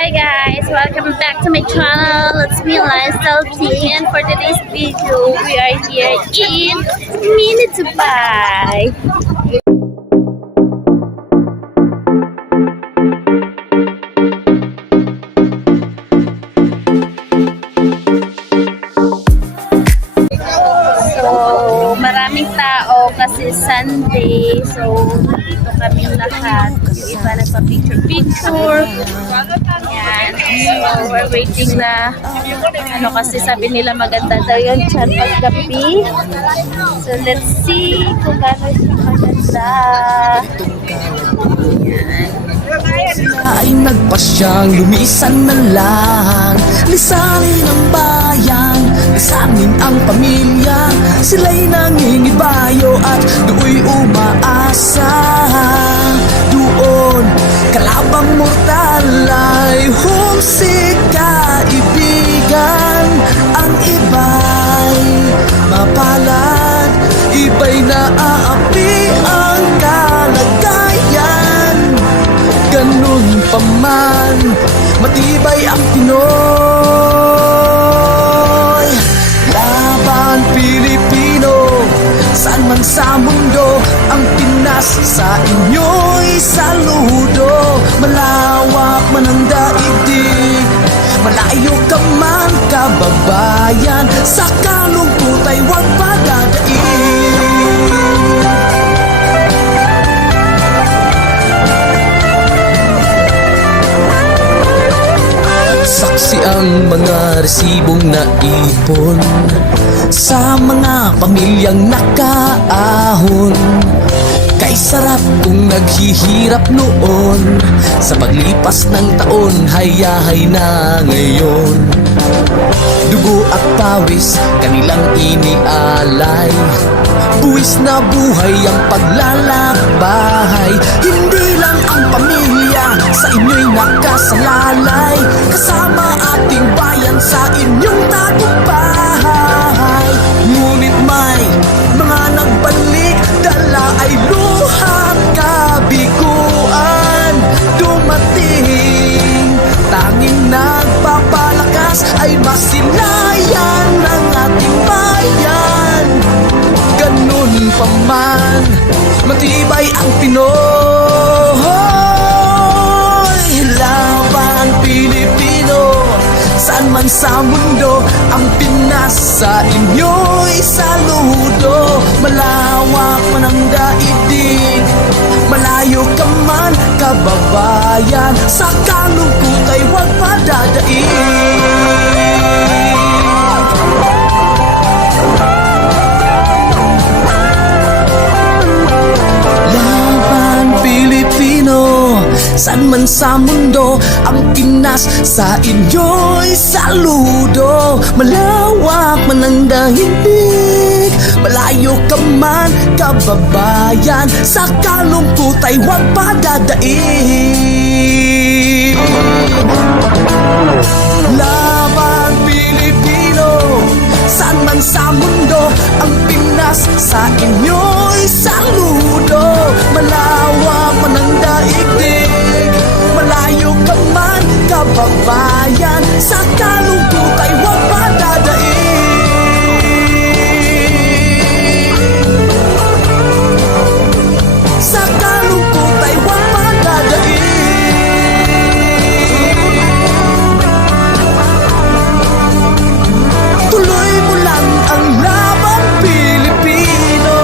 Hi guys, welcome back to my channel. It's me, Lifestyle King, and for today's video, we are here in Mini Dubai. So, maraming tao kasi Sunday. So, dito kami lahat. Yung iba nagpa-picture-picture. Yan. So, we're waiting na kasi sabi nila maganda daw yun chan paggabi. So, let's see kung gano'n siya maganda. Ay nagpasyang lumisan na lang, lisanin ang bayan, lisanin ang pamilya. Sila'y nangingibayo at do'y umaasa. Doon kalabang mortal ay homesick kaibigan. Ang iba'y mapalad, iba'y naaapi ang kalagayan. Ganun pa man, matibay ang Pinoy. Laban Pilipino, saan man sa mundo, ang Pinas sa inyo'y saludo. Malawak man ang daigdig, malayo ka man kababayan, sa kalungkot ay huwag padadaig. Saksi ang mga resibong naipon sa mga pamilyang nakaahon. Kay sarap kung naghihirap noon, sa paglipas ng taon hayahay na ngayon. Dugo at pawis kanilang inialay, buwis na buhay ang paglalakbay. Hindi lang ang pamilya sa inyo'y nakasalalay, kasama ating bayan sa inyong tagumpay. Ngunit may mga nagbalik, dala ay luha at kabiguan. Dumating, tanging nagpapalakas ay masilayan ng ating bayan. Ganun pa man, matibay ang Pinoy. Laban Pilipino, saan man sa mundo, ang Pinas sa inyo'y saludo. Malawak man ang daigdig, malayo ka man kababayan, sa kalungkot ay huwag padadaig. Saan man sa mundo, ang Pinas sa inyo'y saludo. Malawak man ang daigdig, malayo ka man kababayan, sa kalungkot ay huwag padadaig. Laban Pilipino, saan man sa mundo, ang Pinas sa inyo'y saludo. Malawak man ang daigdig, malayo ka man kababayan, sa kalungkot ay huwag padadaig. Sa kalungkot ay huwag padadaig. Tuloy mo lang ang laban Pilipino.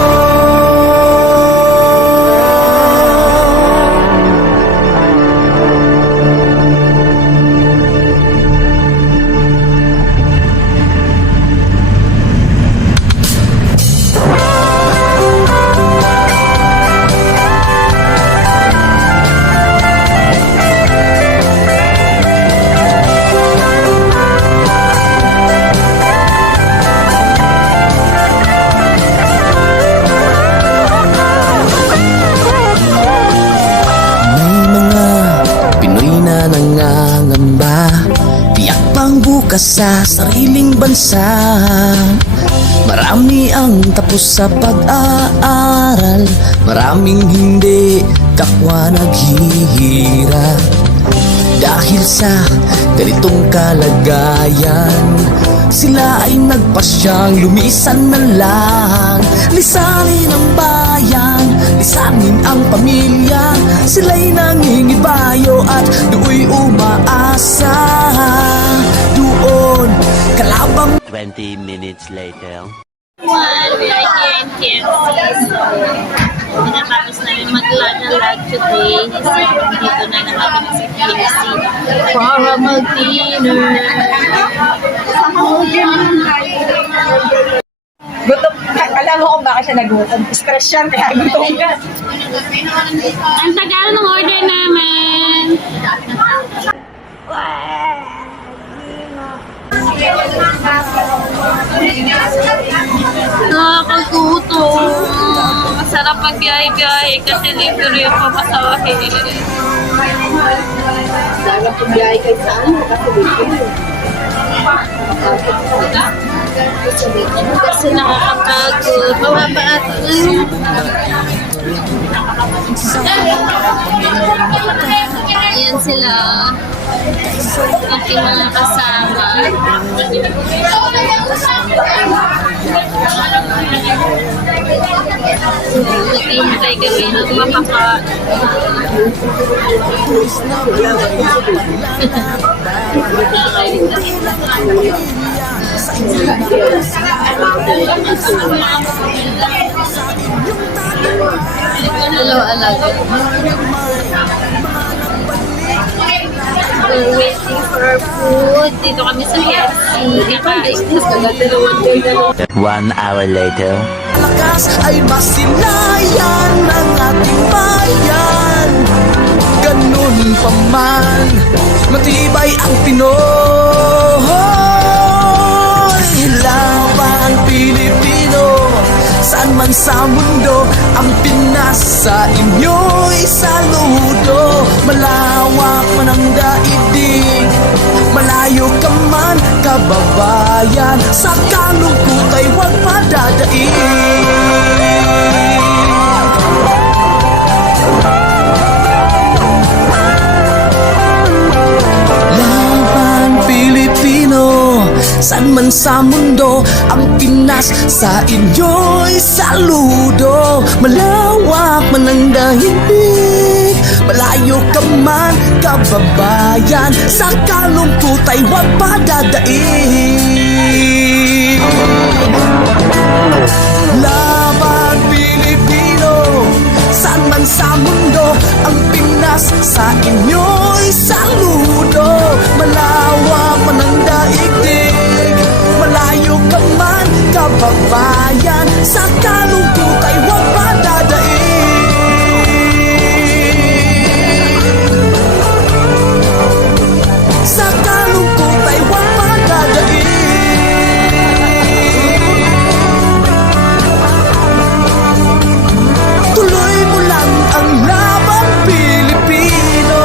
Bukas sa sariling bansa, marami ang tapos sa pag-aaral, maraming hindi kapwa naghihirap. Dahil sa ganitong kalagayan, sila ay nagpasyang lumisan na lang. Lisanin ang bayan, lisanin ang pamilya. Sila'y nangingibayo at do'y umaasa. Doon, kalabang 20 minutes later. We are here in KFC. So, pinatapos namin mag-lag today. So, dito na naman kami sa KFC para mag-dinner. Gutom. Alam mo kung bakit siya nagutom. Stress siya, kaya gutom ka. Ang tagal ng order namin. Nakakagutom. Masarap pag-biyahe-biyahe kasi libre yung pamasahe. Sarap pagbiyahe kayo sa ano, kasi dito. Kasi nakakapagod. Mababa at ayan sila. Aking mga kasama. Naghihintay kami ng mapaka. Hello, alaga. We're waiting for our food. Dito kami sa KFC. Kakain. 1 hour later. lakas ay masilayan ng ating bayan. Ganun pa man, matibay ang Pinoy. Laban Pilipino, saan man sa mundo, ang Pinas sa inyo'y saludo. Malawak man ang daigdig, malayo ka man kababayan, sa kalungkot ay huwag padadaig. Laban Pilipino, saan man sa mundo, ang Pinas sa inyo'y saludo. Malawak man ang daigdig, malayo ka man kababayan, sa kalungkot ay huwag padadaig. Laban Pilipino, saan man sa mundo, ang Pinas sa inyo'y saludo. Malawak man ang daigdig, malayo ka man kababayan, sa kalungkot ay huwag padadaig. Sa kalungkot ay huwag padadaig. Tuloy mo lang ang laban Pilipino.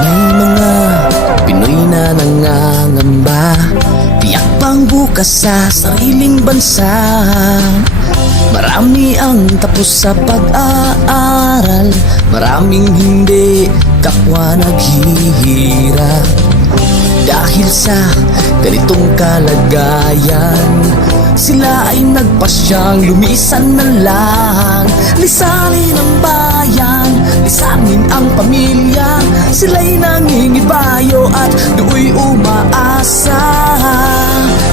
May mga Pinoy na nangangamba, tiyak pang bukas sa sariling bansa. Marami ang tapos sa pag-aaral, maraming hindi kapwa naghihirap. Dahil sa ganitong kalagayan, sila ay nagpasyang lumisan na lang. Lisanin ang bayan, lisanin ang pamilya. Sila'y nangingibayo at do'y umaasa.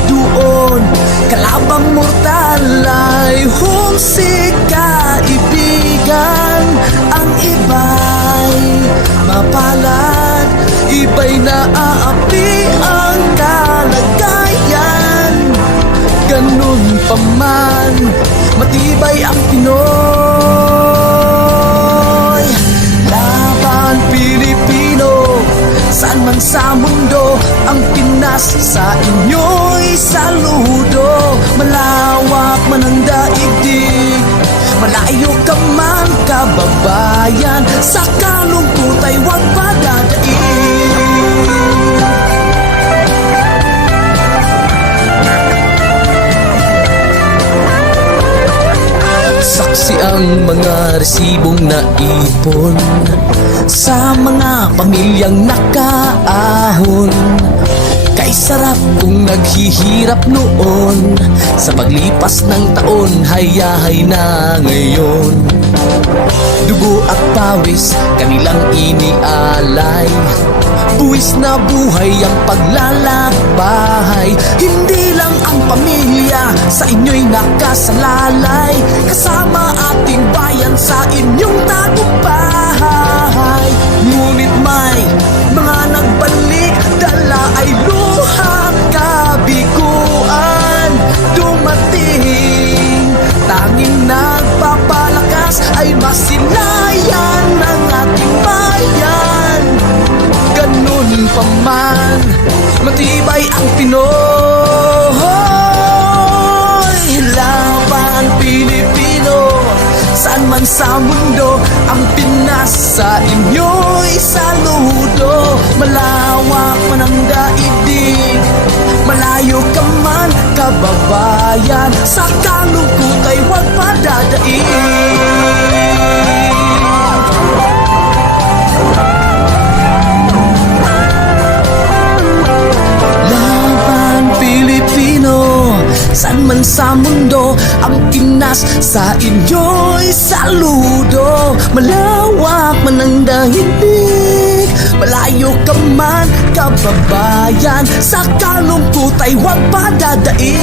Doon, kalabang mortal ay humsik kaibigan. Ang iba'y mapalad, iba'y naaapi ang kalagayan. Ganun pa man, matibay ang Pinoy. Pinas, sa inyo'y saludo. Malawak man ang daigdig, malayo ka man kababayan, sa kalungkot ay huwag padadaig. Saksi ang mga resibong naipon sa mga pamilyang nakaahon. Kay sarap kung naghihirap noon, sa paglipas ng taon hayahay na ngayon. Dugo at pawis kanilang inialay, buwis na buhay ang paglalakbay. Hindi lang ang pamilya sa inyo'y nakasalalay, kasama ating bayan sa inyong tagumpay. Ngunit may mga nagbalik, dala ay luha, kabiguan dumating. Tanging nagpapalakas ay masilayan ng ating bayan. Ganun pa man, matibay ang Pinoy. Laban Pilipino, saan man sa mundo, ang Pinas sa inyo'y saludo. Malawak man ang daigdig, malayo ka man kababayan, sa kalungkot ay huwag padadaig. Saan man sa mundo, ang Pinas sa inyo'y saludo. Malawak man ang daigdig, malayo ka man kababayan, sa kalungkot ay huwag padadaig.